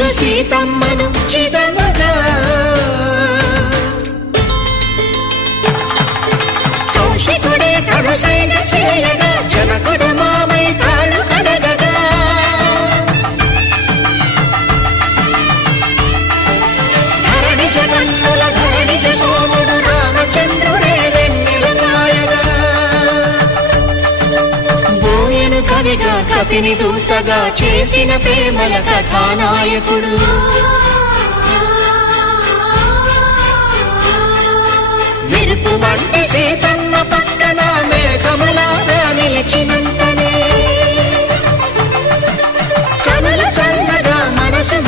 ముద్దు సీతమ్మను చిదమగా కౌశికుడే కరుసైన చేయగా జనకుడు మామై కాళ్ళు కడగగా ధరణి జగన్నుల ధరణిజ సోముడు రామచంద్రుడే వెన్నెల కాయగా బోయను కవిగా కపిని దూతగా చేసిన ప్రేమల కథానాయకుడు మెరుపు వంటి సీతమ్మ పక్కన మేఘములాగా నిలిచినంతనే కనుల చల్లగా మనసు